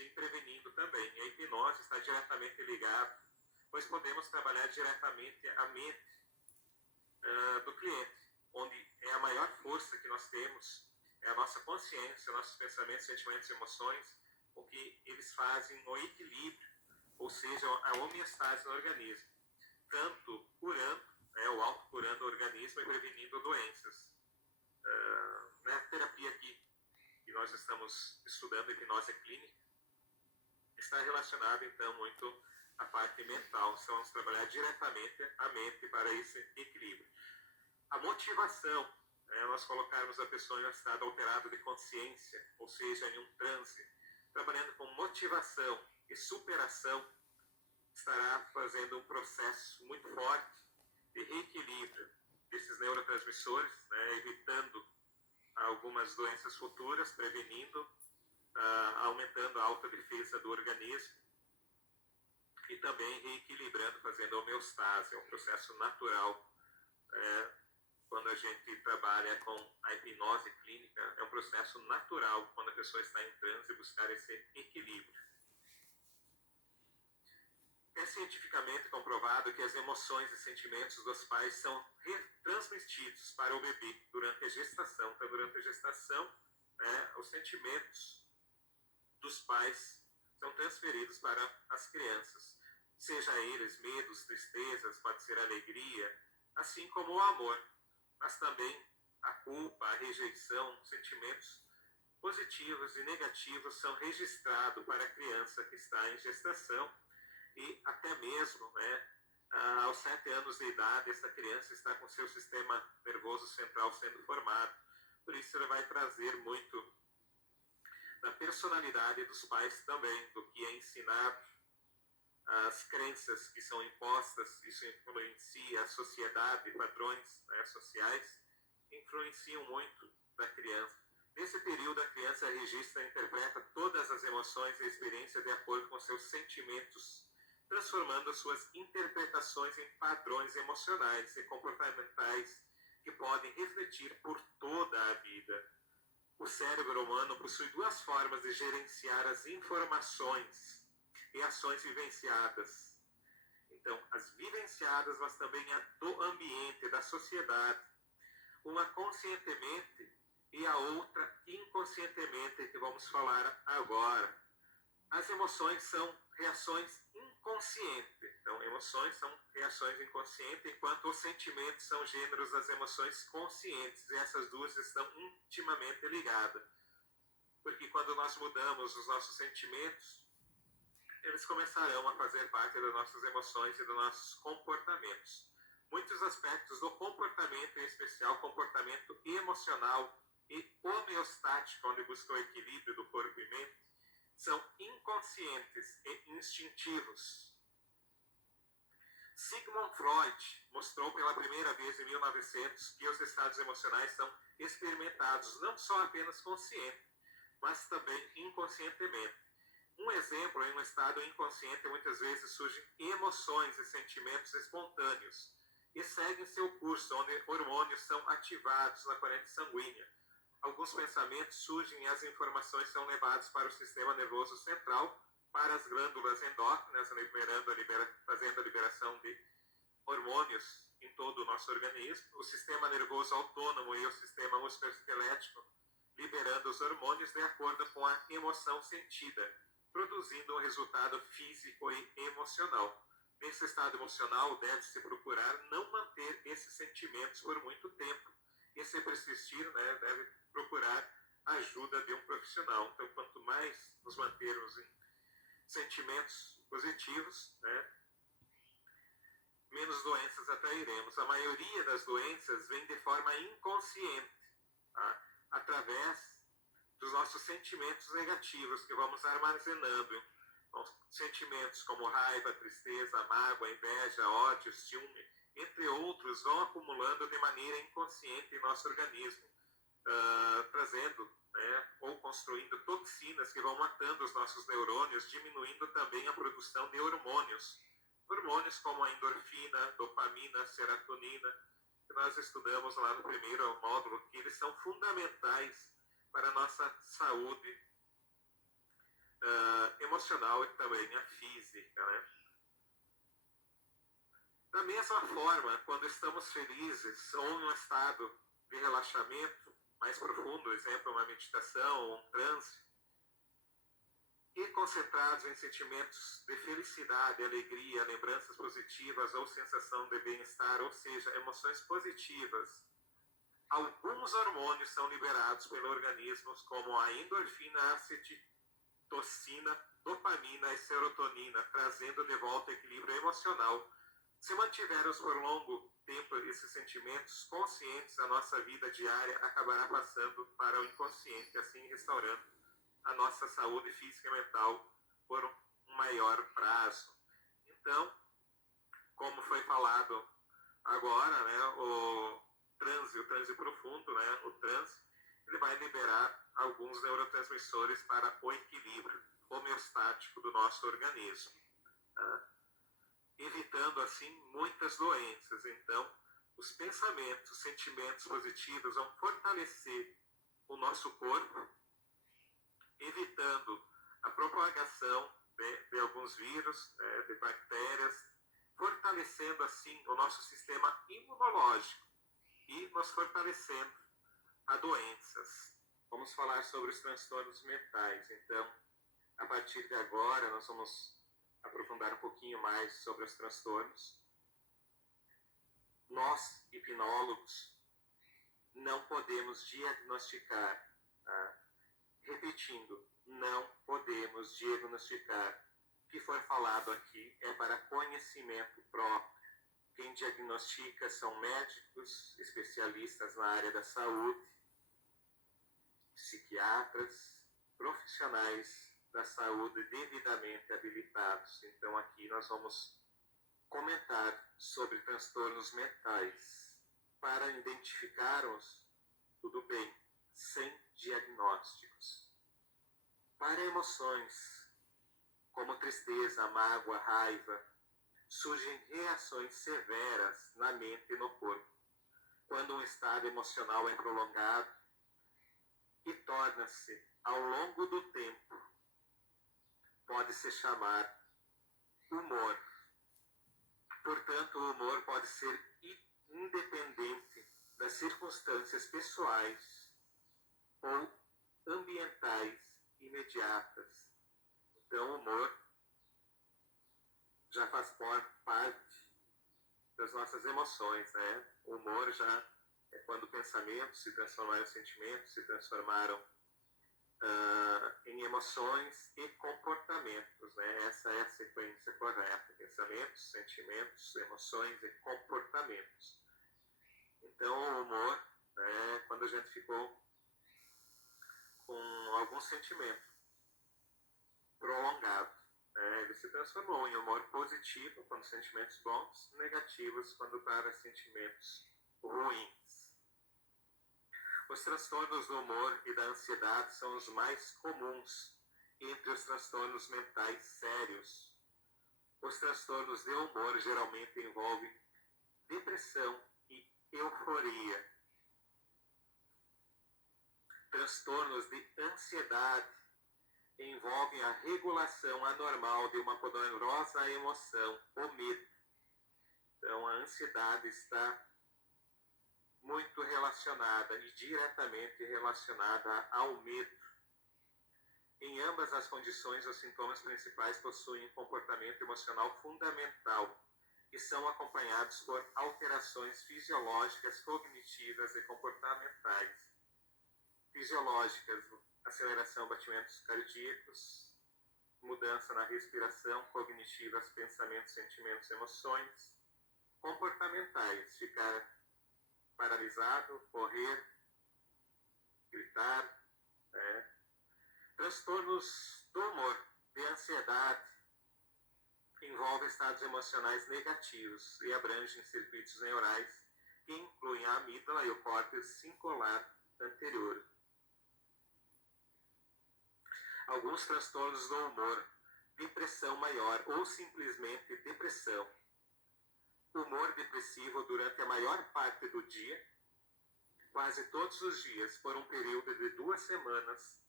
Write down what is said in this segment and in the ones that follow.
assim prevenindo também. E a hipnose está diretamente ligada, pois podemos trabalhar diretamente a mente do cliente, onde é a maior força que nós temos, é a nossa consciência, nossos pensamentos, sentimentos e emoções, o que eles fazem o equilíbrio, ou seja, a homeostase no organismo, tanto curando, ou autocurando o organismo e prevenindo doenças. Na terapia que nós estamos estudando, hipnose clínica, está relacionada então muito à parte mental. Então vamos trabalhar diretamente a mente para esse equilíbrio. A motivação, nós colocarmos a pessoa em um estado alterado de consciência, ou seja, em um transe, trabalhando com motivação e superação, estará fazendo um processo muito forte de reequilíbrio desses neurotransmissores, evitando algumas doenças futuras, prevenindo, aumentando a autodefesa do organismo e também reequilibrando, fazendo homeostase. É um processo natural. Quando a gente trabalha com a hipnose clínica, é um processo natural quando a pessoa está em transe, buscar esse equilíbrio. É cientificamente comprovado que as emoções e sentimentos dos pais são transmitidos para o bebê durante a gestação. Então, durante a gestação, os sentimentos dos pais são transferidos para as crianças. Seja eles medos, tristezas, pode ser alegria, assim como o amor. Mas também a culpa, a rejeição, sentimentos positivos e negativos são registrados para a criança que está em gestação. E até mesmo, aos 7 anos de idade, essa criança está com seu sistema nervoso central sendo formado. Por isso, ela vai trazer muito da personalidade dos pais também, do que é ensinado, as crenças que são impostas. Isso influencia a sociedade, padrões sociais, influenciam muito da criança. Nesse período, a criança registra e interpreta todas as emoções e experiências de acordo com seus sentimentos, transformando suas interpretações em padrões emocionais e comportamentais que podem refletir por toda a vida. O cérebro humano possui 2 formas de gerenciar as informações e ações vivenciadas. Então, as vivenciadas, mas também a do ambiente, da sociedade. Uma conscientemente e a outra inconscientemente, que vamos falar agora. As emoções são reações inconscientes. Então, emoções são reações inconscientes, enquanto os sentimentos são gêneros das emoções conscientes. E essas duas estão intimamente ligadas. Porque quando nós mudamos os nossos sentimentos, eles começarão a fazer parte das nossas emoções e dos nossos comportamentos. Muitos aspectos do comportamento, em especial comportamento emocional e homeostático, onde busca o equilíbrio do corpo e mente, são inconscientes e instintivos. Sigmund Freud mostrou pela primeira vez em 1900 que os estados emocionais são experimentados não só apenas consciente, mas também inconscientemente. Um exemplo, em um estado inconsciente, muitas vezes surgem emoções e sentimentos espontâneos e seguem seu curso, onde hormônios são ativados na corrente sanguínea. Alguns pensamentos surgem e as informações são levadas para o sistema nervoso central, para as glândulas endócrinas, fazendo a liberação de hormônios em todo o nosso organismo. O sistema nervoso autônomo e o sistema musculoesquelético liberando os hormônios de acordo com a emoção sentida, produzindo um resultado físico e emocional. Nesse estado emocional, deve-se procurar não manter esses sentimentos por muito tempo. E se persistir, deve procurar a ajuda de um profissional. Então, quanto mais nos mantermos em sentimentos positivos, menos doenças atrairemos. A maioria das doenças vem de forma inconsciente, através dos nossos sentimentos negativos que vamos armazenando. Sentimentos como raiva, tristeza, mágoa, inveja, ódio, ciúme, entre outros, vão acumulando de maneira inconsciente em nosso organismo, trazendo ou construindo toxinas que vão matando os nossos neurônios, diminuindo também a produção de hormônios. Hormônios como a endorfina, dopamina, serotonina, que nós estudamos lá no primeiro módulo, que eles são fundamentais para a nossa saúde emocional e também a física, né? Da mesma forma, quando estamos felizes ou em um estado de relaxamento mais profundo, exemplo, uma meditação ou um transe, e concentrados em sentimentos de felicidade, alegria, lembranças positivas ou sensação de bem-estar, ou seja, emoções positivas, alguns hormônios são liberados pelo organismo, como a endorfina, a ocitocina, dopamina e serotonina, trazendo de volta equilíbrio emocional. Se mantivermos por longo tempo esses sentimentos conscientes, a nossa vida diária acabará passando para o inconsciente, assim restaurando a nossa saúde física e mental por um maior prazo. Então, como foi falado agora, né, o transe profundo, né, o transe, ele vai liberar alguns neurotransmissores para o equilíbrio homeostático do nosso organismo, tá? Evitando assim muitas doenças. Então, os pensamentos, sentimentos positivos vão fortalecer o nosso corpo, evitando a propagação de alguns vírus, de bactérias, fortalecendo assim o nosso sistema imunológico e nos fortalecendo a doenças. Vamos falar sobre os transtornos mentais. Então, a partir de agora, nós vamos aprofundar um pouquinho mais sobre os transtornos. Nós, hipnólogos, não podemos diagnosticar, tá? Repetindo, não podemos diagnosticar. O que for falado aqui é para conhecimento próprio. Quem diagnostica são médicos, especialistas na área da saúde, psiquiatras, profissionais da saúde devidamente habilitados. Então aqui nós vamos comentar sobre transtornos mentais para identificarmos, tudo bem, sem diagnósticos. Para emoções como tristeza, mágoa, raiva, surgem reações severas na mente e no corpo, quando um estado emocional é prolongado e torna-se, ao longo do tempo, pode-se chamar humor. Portanto, o humor pode ser independente das circunstâncias pessoais ou ambientais imediatas. Então, o humor já faz parte das nossas emoções, né? O humor já é quando pensamentos se transformaram em sentimentos, se transformaram em emoções e comportamentos, né? Essa é a sequência correta: pensamentos, sentimentos, emoções e comportamentos. Então, o humor é quando a gente ficou com algum sentimento prolongado, ele se transformou em humor positivo quando sentimentos bons, negativos quando para sentimentos ruins. Os transtornos do humor e da ansiedade são os mais comuns entre os transtornos mentais sérios. Os transtornos de humor geralmente envolvem depressão e euforia. Transtornos de ansiedade envolvem a regulação anormal de uma poderosa emoção, o medo. Então, a ansiedade está muito relacionada e diretamente relacionada ao medo. Em ambas as condições, os sintomas principais possuem um comportamento emocional fundamental e são acompanhados por alterações fisiológicas, cognitivas e comportamentais. Fisiológicas: aceleração, batimentos cardíacos, mudança na respiração; cognitivas: pensamentos, sentimentos, emoções; comportamentais: ficar paralisado, correr, gritar. Transtornos do humor, de ansiedade, envolvem estados emocionais negativos e abrangem circuitos neurais que incluem a amígdala e o córtex cingulado anterior. Alguns transtornos do humor: depressão maior ou simplesmente depressão. Humor depressivo durante a maior parte do dia, quase todos os dias, por um período de 2 semanas,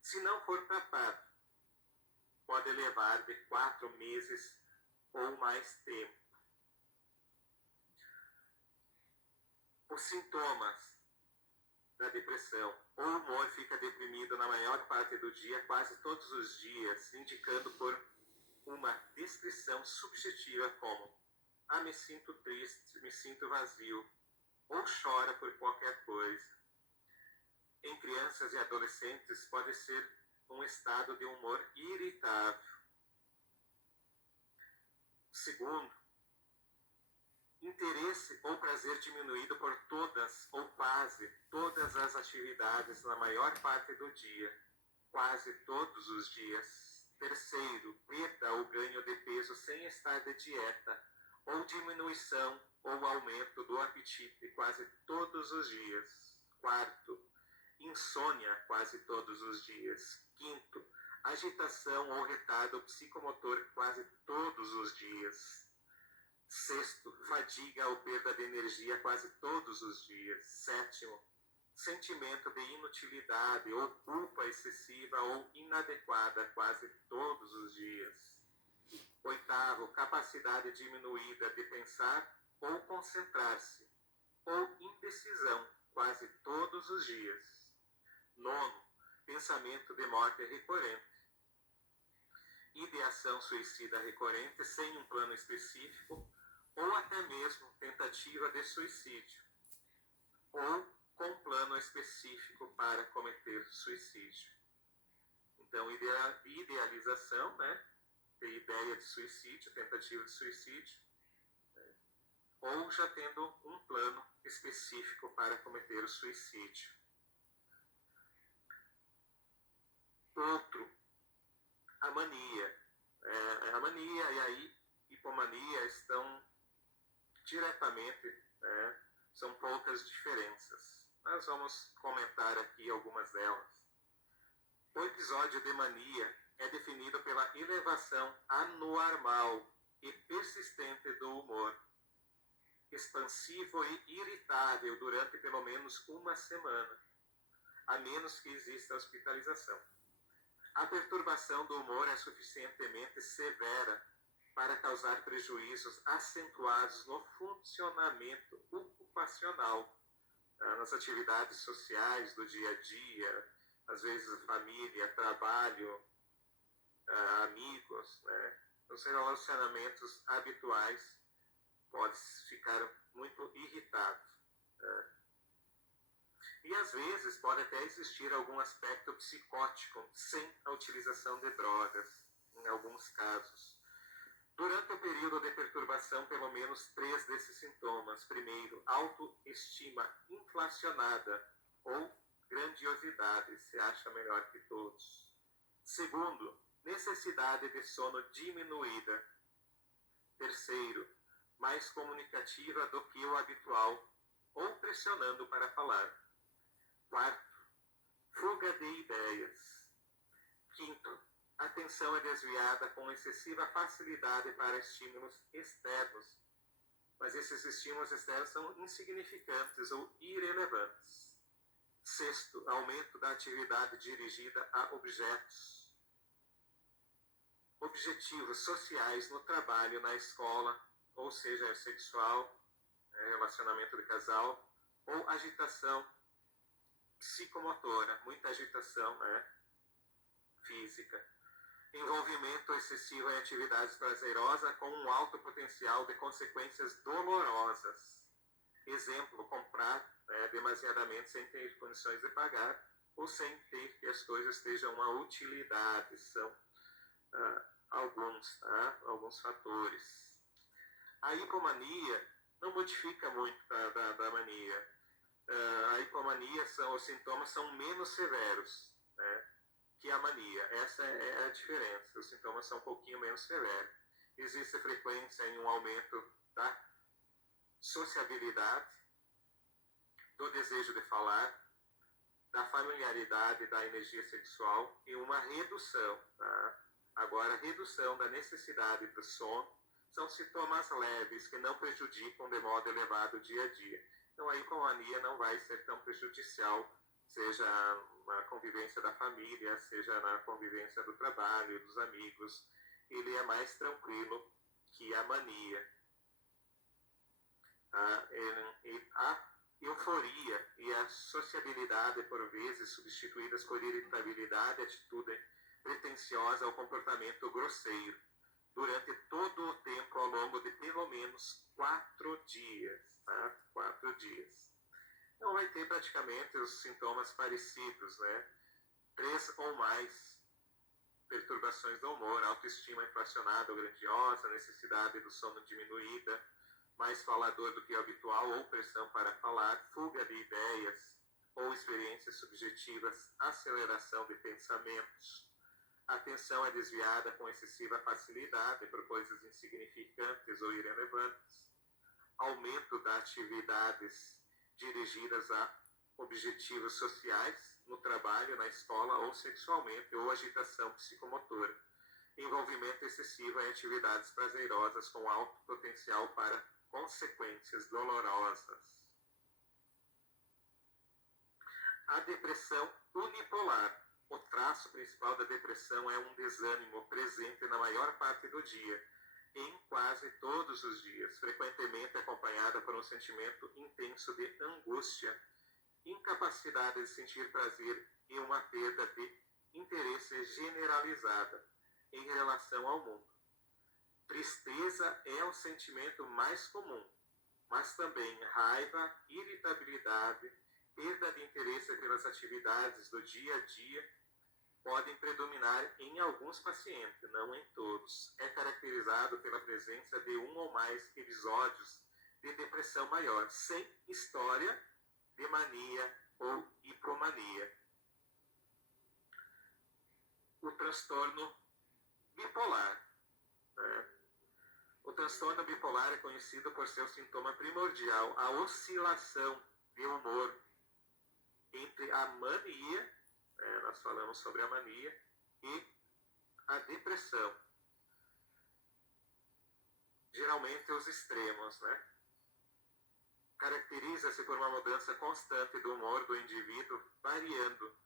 se não for tratado. pode levar de 4 meses ou mais tempo. Os sintomas da depressão. O humor fica deprimido na maior parte do dia, quase todos os dias, indicando por uma descrição subjetiva como: me sinto triste, me sinto vazio, ou chora por qualquer coisa. Em crianças e adolescentes pode ser um estado de humor irritável. Segundo, interesse ou prazer diminuído por todas ou quase todas as atividades na maior parte do dia, quase todos os dias. Terceiro, perda ou ganho de peso sem estar de dieta, ou diminuição ou aumento do apetite quase todos os dias. Quarto, insônia quase todos os dias. Quinto, agitação ou retardo psicomotor quase todos os dias. Sexto, fadiga ou perda de energia quase todos os dias. Sétimo, sentimento de inutilidade ou culpa excessiva ou inadequada quase todos os dias. Oitavo, capacidade diminuída de pensar ou concentrar-se, ou indecisão quase todos os dias. Nono, pensamento de morte recorrente. Ideação suicida recorrente sem um plano específico, ou até mesmo tentativa de suicídio, ou com plano específico para cometer suicídio. Então, idealização, né? De ideia de suicídio, tentativa de suicídio, né? Ou já tendo um plano específico para cometer o suicídio. Outro, a mania. A mania e a hipomania estão diretamente, são poucas diferenças. Nós vamos comentar aqui algumas delas. O episódio de mania é definido pela elevação anormal e persistente do humor, expansivo e irritável durante pelo menos uma semana, a menos que exista hospitalização. A perturbação do humor é suficientemente severa para causar prejuízos acentuados no funcionamento ocupacional, nas atividades sociais do dia a dia, às vezes família, trabalho, amigos, né? Os relacionamentos habituais pode ficar muito irritado. E às vezes pode até existir algum aspecto psicótico sem a utilização de drogas, em alguns casos. Durante o período de perturbação, pelo menos 3 desses sintomas. Primeiro, autoestima inflacionada ou grandiosidade, se acha melhor que todos. Segundo, necessidade de sono diminuída. Terceiro, mais comunicativa do que o habitual, ou pressionando para falar. Quarto, fuga de ideias. Quinto, a atenção é desviada com excessiva facilidade para estímulos externos, mas esses estímulos externos são insignificantes ou irrelevantes. Sexto, aumento da atividade dirigida a objetivos sociais no trabalho, na escola, ou seja, sexual, relacionamento de casal, ou agitação psicomotora, muita agitação, física. Envolvimento excessivo em atividades prazerosas com um alto potencial de consequências dolorosas. Exemplo, comprar demasiadamente sem ter condições de pagar ou sem ter que as coisas tenham uma utilidade. São alguns fatores. A hipomania não modifica muito da mania. A hipomania, os sintomas são menos severos, que a mania. Essa é a diferença. Os sintomas são um pouquinho menos severos. Existe frequência em um aumento da sociabilidade, do desejo de falar, da familiaridade, da energia sexual e uma redução. Agora, redução da necessidade do sono são sintomas leves que não prejudicam de modo elevado o dia a dia. Então, a hipomania não vai ser tão prejudicial seja na convivência da família, seja na convivência do trabalho, dos amigos. Ele é mais tranquilo que a mania. A euforia e a sociabilidade, por vezes, substituídas por irritabilidade, atitude pretensiosa ou comportamento grosseiro, durante todo o tempo ao longo de pelo menos 4 dias. Tá? 4 dias. Então vai ter praticamente os sintomas parecidos, né? 3 ou mais perturbações do humor, autoestima inflacionada ou grandiosa, necessidade do sono diminuída, mais falador do que o habitual ou pressão para falar, fuga de ideias ou experiências subjetivas, aceleração de pensamentos. A atenção é desviada com excessiva facilidade por coisas insignificantes ou irrelevantes. Aumento das atividades dirigidas a objetivos sociais, no trabalho, na escola ou sexualmente, ou agitação psicomotora. Envolvimento excessivo em atividades prazerosas com alto potencial para consequências dolorosas. A depressão unipolar. O traço principal da depressão é um desânimo presente na maior parte do dia, em quase todos os dias, frequentemente acompanhada por um sentimento intenso de angústia, incapacidade de sentir prazer e uma perda de interesse generalizada em relação ao mundo. Tristeza é o sentimento mais comum, mas também raiva, irritabilidade, perda de interesse pelas atividades do dia a dia podem predominar em alguns pacientes, não em todos. É caracterizado pela presença de um ou mais episódios de depressão maior, sem história de mania ou hipomania. O transtorno bipolar. O transtorno bipolar é conhecido por seu sintoma primordial, a oscilação de humor entre a mania, nós falamos sobre a mania, e a depressão. Geralmente os extremos, né? Caracteriza-se por uma mudança constante do humor do indivíduo, variando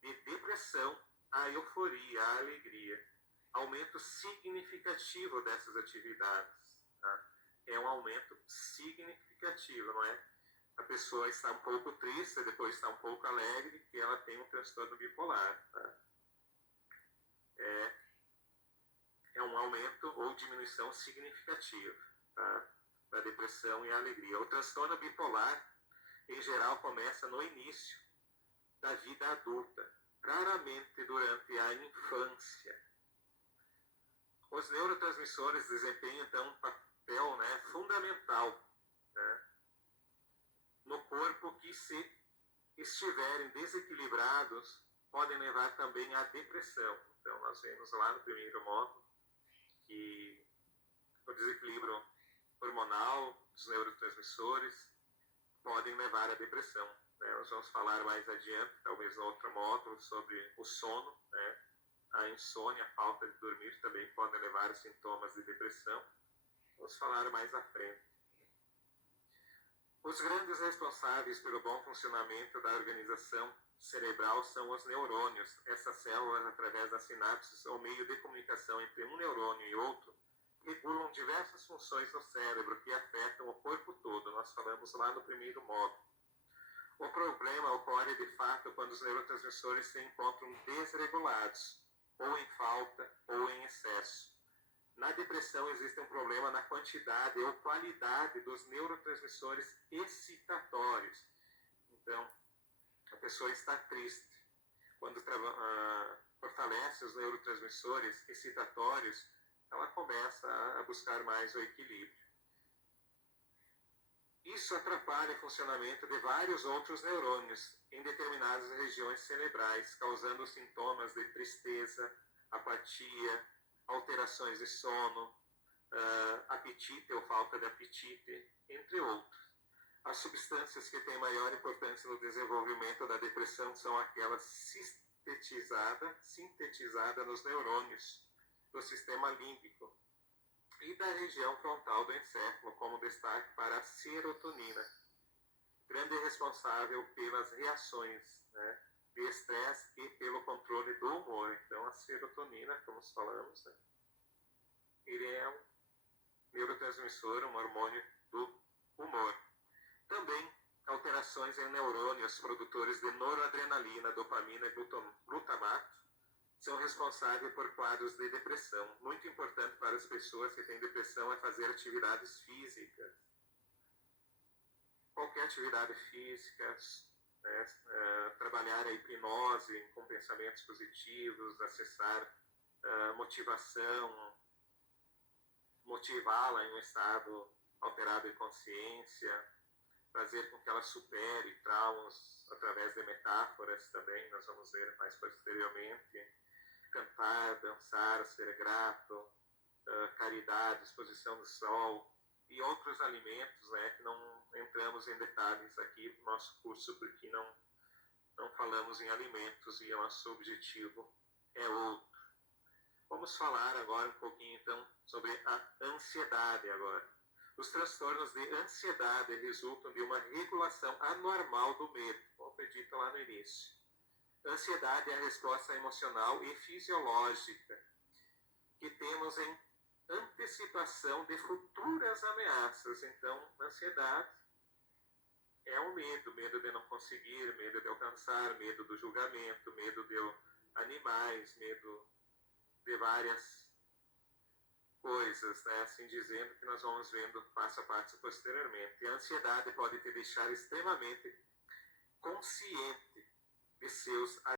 de depressão à euforia, à alegria. Aumento significativo dessas atividades. Tá? É um aumento significativo, não é? A pessoa está um pouco triste, depois está um pouco alegre, e ela tem um transtorno bipolar. Tá? É um aumento ou diminuição significativa, tá? Da depressão e a alegria. O transtorno bipolar, em geral, começa no início da vida adulta, raramente durante a infância. Os neurotransmissores desempenham, então, um papel, né, fundamental, né, no corpo que, se estiverem desequilibrados, podem levar também à depressão. Então, nós vemos lá no primeiro módulo que o desequilíbrio hormonal dos neurotransmissores podem levar à depressão. Né? Nós vamos falar mais adiante, talvez no outro módulo, sobre o sono, né? A insônia, a falta de dormir também podem levar a sintomas de depressão. Vamos falar mais à frente. Os grandes responsáveis pelo bom funcionamento da organização cerebral são os neurônios. Essas células, através das sinapses ou meio de comunicação entre um neurônio e outro, regulam diversas funções no cérebro que afetam o corpo todo. Nós falamos lá no primeiro módulo. O problema ocorre de fato quando os neurotransmissores se encontram desregulados, ou em falta, ou em excesso. Na depressão existe um problema na quantidade ou qualidade dos neurotransmissores excitatórios. Então, a pessoa está triste. Quando fortalece os neurotransmissores excitatórios, ela começa a buscar mais o equilíbrio. Isso atrapalha o funcionamento de vários outros neurônios em determinadas regiões cerebrais, causando sintomas de tristeza, apatia, alterações de sono, apetite ou falta de apetite, entre outros. As substâncias que têm maior importância no desenvolvimento da depressão são aquelas sintetizadas nos neurônios do sistema límbico e da região frontal do encéfalo, como destaque para a serotonina. grande responsável pelas reações, né, de estresse e pelo controle do humor. Então, a serotonina, como falamos, né, ele é um neurotransmissor, um hormônio do humor. Também alterações em neurônios produtores de noradrenalina, dopamina e glutamato são responsáveis por quadros de depressão. Muito importante para as pessoas que têm depressão é fazer atividades físicas. Qualquer atividade física, né, trabalhar a hipnose com pensamentos positivos, acessar motivação, motivá-la em um estado alterado de consciência, fazer com que ela supere traumas através de metáforas também, nós vamos ver mais posteriormente, cantar, dançar, ser grato, caridade, exposição do sol e outros alimentos, né, que não entramos em detalhes aqui no nosso curso porque não falamos em alimentos e o nosso objetivo é outro. Vamos falar agora um pouquinho então sobre a ansiedade agora. Os transtornos de ansiedade resultam de uma regulação anormal do medo, como foi dito lá no início. A ansiedade é a resposta emocional e fisiológica que temos em antecipação de futuras ameaças. Então, ansiedade é o medo de não conseguir, medo de alcançar, medo do julgamento, medo de animais, medo de várias coisas, né? Assim dizendo, que nós vamos vendo passo a passo posteriormente. E a ansiedade pode te deixar extremamente consciente de seus